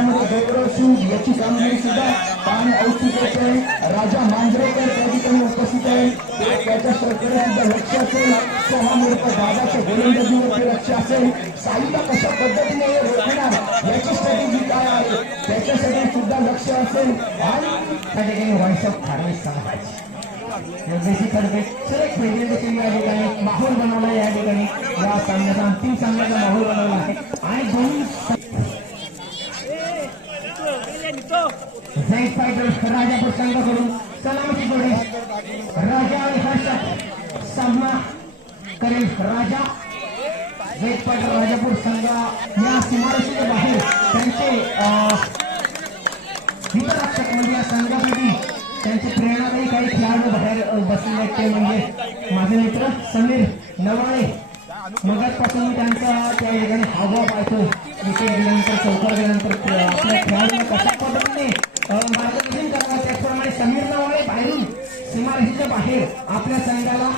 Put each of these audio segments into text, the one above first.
त्यामध्ये गौरव सिंग याची कामगिरी सुद्धा पाहणे औत्सुक्याचे आहे। राजा मांजरेकर त्या ठिकाणी उपस्थित आहे, त्याच्याकडे सुद्धा लक्ष असेल। 6 मूर्ख दादाच्या गोलंदाजीवरती लक्ष असेल। साईला कशा पद्धतीने हे रोखणार याची स्ट्रॅटेजी काय आहे त्याच्यासाठी सुद्धा लक्ष असेल। आणि त्या ठिकाणी व्हॉइस ऑफ फार्मेस सांगायची एक प्रेझेंटेशन या ठिकाणी माहोल बनवला, या ठिकाणी या सामन्याचा अंतिम सामन्याचा माहोल बनवला आहे। आणि दोन्ही झैद फायटर राजापूर संघाकडून सलामती जोडी राजा आणि हर्षद सामना करेल। राजा झैद फायटर राजापूर संघ या सीमारेषेच्या बाहेर त्यांचे हितरक्षक म्हणजे या संघासाठी त्यांचे प्रेरणादायी काही खेळाडू बाहेर बसलेले ते म्हणजे माझे मित्र समीर नवाळे। मगाचपासून मी त्यांचा त्या ठिकाणी हावभाव पाहतो, विकेट गेल्यानंतर चौकार गेल्यानंतर आपल्या खेळाडूंना कशा पद्धतीने मार्गदर्शन करावं त्याचप्रमाणे समीर नवाळे बाहेरून सीमारेषेच्या बाहेर आपल्या संघाला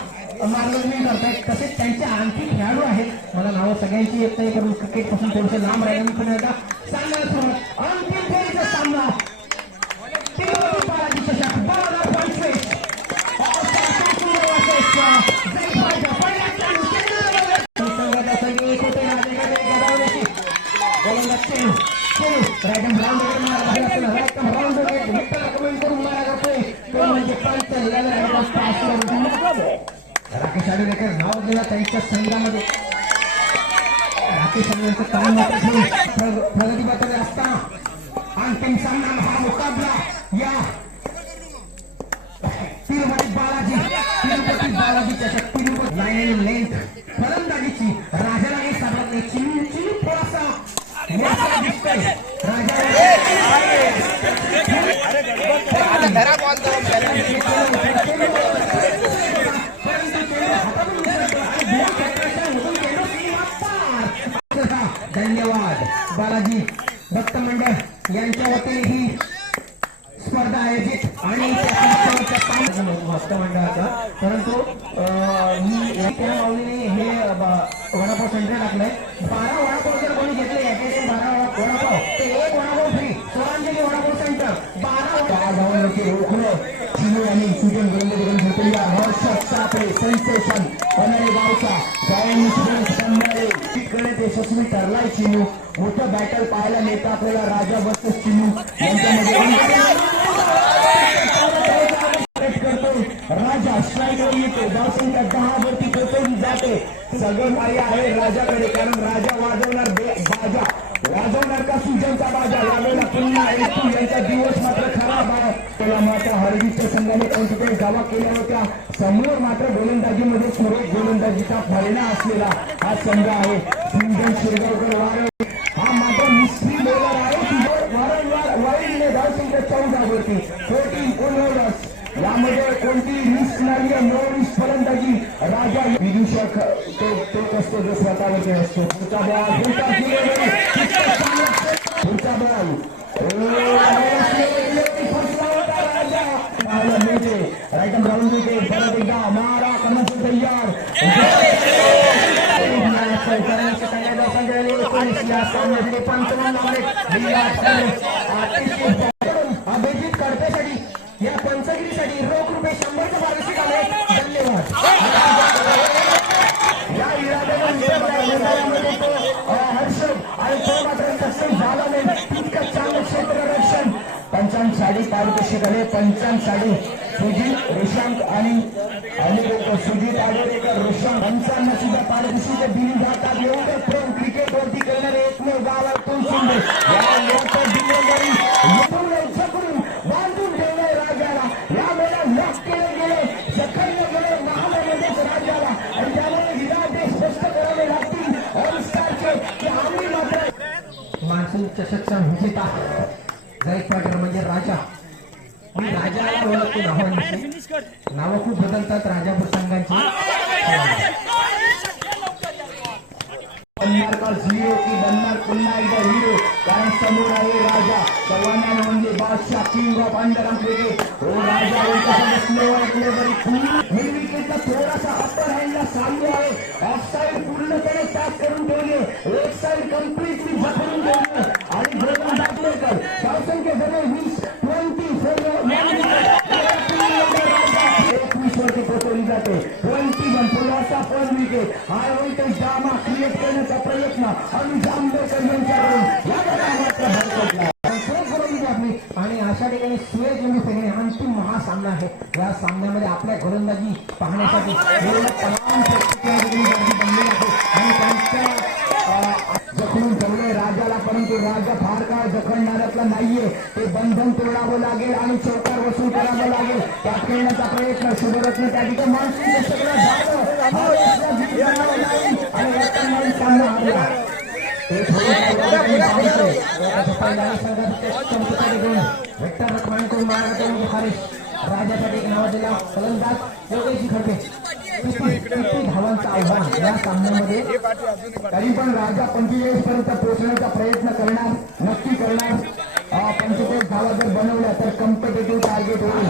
मार्गदर्शन करतायत। तसेच त्यांचे आणखी खेळाडू आहेत, मला नावं सगळ्यांची येत नाही करून क्रिकेट पासून थोडंसं लांब राहिलं मी पुन्हा एकदा सामन्याला सुरुवात। अंतिम फेरीचा सामना राकेश आडुलेकर नाव दिला त्यांच्या संघामध्ये। राकेश आडुलेकर काम प्रगती पत्र असताना अंतिम सामना हा मुकाबला या तिरुपती बालाजी त्याच्या तिरुपती लाईन लेंथ फलंदाजीची राजाला हे सापडत नाही। चिन्नू थोडासा धन्यवाद बालाजी भक्त मंडळ यांच्या वतीने ही स्पर्धा आयोजित आणि भक्त मंडळाचा, परंतु त्या माऊलीने हे वडापाव सेंटर टाकलंय। 12 वडापाव जर कोणी घेतले याचे 12 वडापाव ते 1 वडापाव फ्री। सोरांजली वडापाव सेंटर 12 चिनू आणि सुजन गोलंदाजी घेतलेल्या हर्षद सापळे सेन्सेशन पनळे गावचा यशस्वी ठरलाय। चिनू मोठं बॅटल पाहायला मिळतं आपल्याला। राजा वर्सेस चिनू यांच्यामध्ये राजा स्ट्राईकवर येतो, धावसंख्या 10 वरती पोहोचवली जाते। सगळं काही आहे राजाकडे, कारण राजा वाजवणार बाजा, वाजवणार का सुजनचा बाजा यावेळेला पुन्हा येतो। यांचा दिवस मात्र खराब आहे। त्याला मात्र हरवीच्या संघाने 45 धावा केल्या होत्या। समोर मात्र गोलंदाजीमध्ये सुरेख गोलंदाजीचा भरणा असलेला हा संघ आहे। सुजन शिरगावकर वारं हा मात्र मिस्त्री बॉलर आहे। वारंवार वाईने धावसंख्या 14 वरती 14 ओव्हर्स, यामध्ये कोणती रिस्क नाही, नो रिस्क फलंदाजी। राजा विदूषक तो असतो जो स्वतःवरती असतो। पुढचा बॉल राईट ग्राउंड विकेट परत एकदा मारा करण्यासाठी तयार। अभिजित कडपेसाठी या पंचगिरीसाठी रोख रुपये 100चे पारितोषिक आले। धन्यवाद। या इराद्यामध्ये तो हर्षद आणि तो मात्र तसं झालं नाही, तितकं चांगलं क्षेत्ररक्षण। 55 साडी पारितोषिक आले। 55 साडी सुजित ऋषांक आणि सुजित आडोरेकर ऋषांक 55 सुद्धा पारितोषिक दिली जातात। एवढं प्रेम क्रिकेट वरती करणारे एकमेव गाव आहे तुमसुंदे। बांधून ठेवलंय राजाला, यावेळेला लॉक केले गेले, जखडले गेले महानगरमध्येच राजाला। आणि त्यामुळे इरादे स्पष्ट करावे लागतील ऑल स्टारचे की आम्ही मात्र मान्सून चषकचा विजेता झैद फायटर म्हणजे राजा। मी राजाला ओळखतो नावं खूप बदलतात राजापूर संघांची। बनणार का झिरो की बनणार पुन्हा एकदा हिरो, कारण समोर आहे राजा सर्वांना म्हणजे बादशाह किंग ऑफ अंडर क्रिकेट। राजा स्लो मिड विकेटचा थोडासा अप्पर हँडला चालू आहे। ऑफ साईड पूर्णपणे टॅप करून ठेवले, एक साईड कम्प्लिटली पकडून ठेवले आणि तमाम गर्दी बनली आहे आणि त्यांच्या जखडून ठेवले राजाला, परंतु राजा फार काळ जखडणाऱ्यातला नाहीये. ते बंधन तोडावं लागेल आणि चौकार वसूल करावं लागेल. त्या खेळण्याचा प्रयत्न शुभरत्न त्या ठिकाणी माणूस सगळं झालं आणि वर्तमान सामना हरला. राजासाठी नावाजलेला फलंदाज योगेश खडके धावांचं आव्हान या सामन्यामध्ये. तरी पण राजा 45 पर्यंत पोहोचण्याचा प्रयत्न करणार, नक्की करणार. 45 धावा जर बनवल्या तर कॉम्पिटेटिव्ह टार्गेट होईल.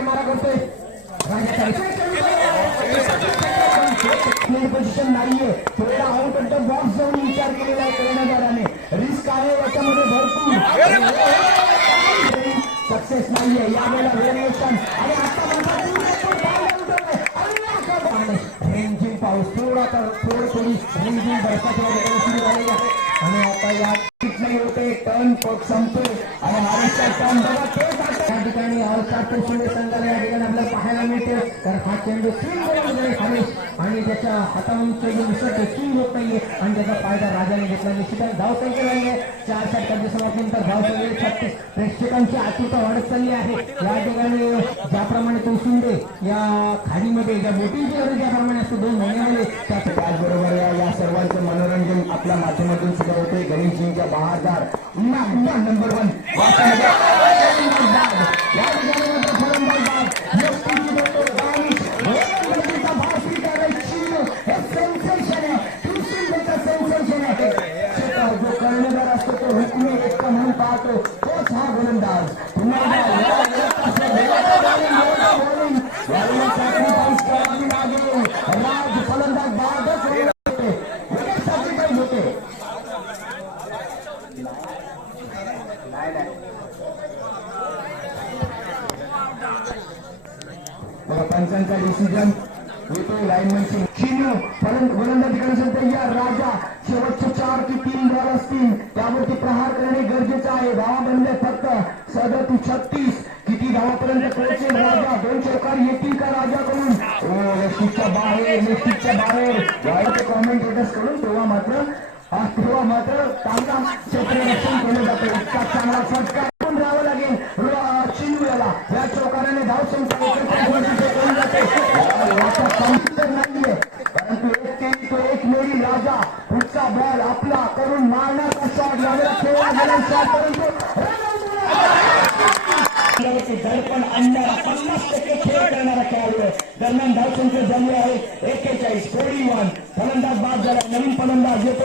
मारा करतोय पोझिशन नाहीये. थोडा आउट ऑफ द बॉक्स जाऊन विचार केलेला आहे कर्णधाराने. रिस्क आहे याच्यामध्ये भरपूर. सक्सेस नाहीये यावेळेला. व्हेरिएशन आणि आता रेंजिंग पाऊस थोडी रेंजिंग बरसाच्या सुरू झालेली आहे आणि आता या नाही होते. टर्न पग संपतोय आणि हरीशचा टर्न बघा ते या ठिकाणी ऑलस्टार पोस्टमध्ये संघाला या ठिकाणी आपल्याला पाहायला मिळते. तर हा चेंडू स्विंग बनवला हरीश आणि त्याच्या हातावरून चेंडू विसरते, स्विंग होत नाहीये आणि त्याचा फायदा राजाने घेतला. निश्चितच धावसंख्या नाहीये 4 षटकांच्या समाप्तीनंतर धावसंख्या 36. प्रेक्षकांची आतुरता वाढत चालली आहे. या ठिकाणी ज्याप्रमाणे तोशिंदे या खाडीमध्ये ज्या बोटींची गरज ज्याप्रमाणे असते 2 महिन्यामध्ये त्याचबरोबर या सर्वांचं मनोरंजन आपल्या माध्यमातून सुद्धा होते. गणेशजींच्या बहारदार नंबर 1 या ठिकाणी मात्र फलंदाज जो कर्णधार असतो तो हुकमी एक म्हणून पाहतो, तोच हा गोलंदाज. राज फलंदाज बादच होते, सॅक्रिफाईस होते. पंचांचा डिसिजन येतो. लाईनमॅनची चिन्ह गोलंदाजी करण्यासाठी तयार. राजा शेवटचे 4 की 3 बॉल असतील त्यावरती प्रहार करणे गरजेचं आहे. धावा बनले फक्त 37. किती धावापर्यंत पोहोचेल राजा? 2 चौकार येतील का राजाकडून? लेफ्टीच्या बाहेर कॉमेंटेटर्स कडून तेव्हा मात्र चांगला क्षेत्ररक्षण केलं जातं. इतका चांगला फटका राहावं लागेल चिन्हूला. या चौकाराने धावसंख्या नाहीये, परंतु एक मेरी राजा पुढचा बॉल आपला करून मारण्याचा शॉट यावेळेला खेळला गेला शॉट, परंतु दडपण आणणारा 50% खेळ करणारा खेळाडू आहे. दरम्यान धावसंख्या झाली आहे 41. फलंदाज बाद झाला. नवीन फलंदाज येतो.